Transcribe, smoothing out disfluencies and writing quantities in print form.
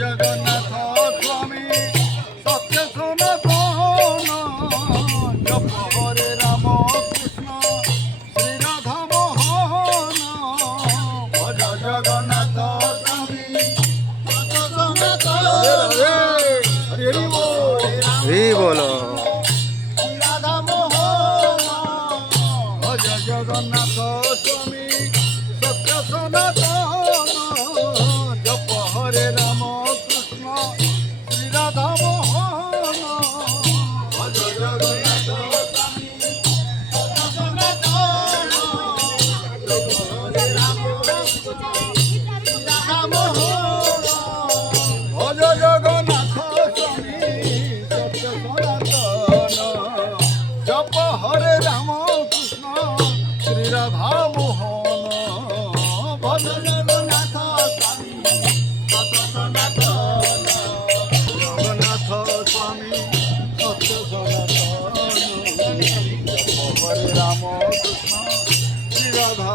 জগন্নাথ স্বামী সত্য সনাতন জপ হরে রাম কৃষ্ণ শ্রী রাধা মোহন ভজ জগন্নাথ স্বামী সত্য সনাতন হরি বলো। রাধা মোহন ভজ জগন্নাথ স্বামী সত্য সনাতন জপ হরে রাম কৃষ্ণ শ্রী রাধা মোহন ভজ জগন্নাথ স্বামী সত্য সনাতন জপ হরে রাম কৃষ্ণ রাধা মোহন ভজ জগন্নাথ স্বামী সত্য সনাতন জপ হরে রাম কৃষ্ণ শ্রী রাধা মোহন ভজ জগন্নাথ স্বামী সত্য সনাতন জগন্নাথ স্বামী সত্য সনাতন জপ হরে রাম কৃষ্ণ শ্রী রাধা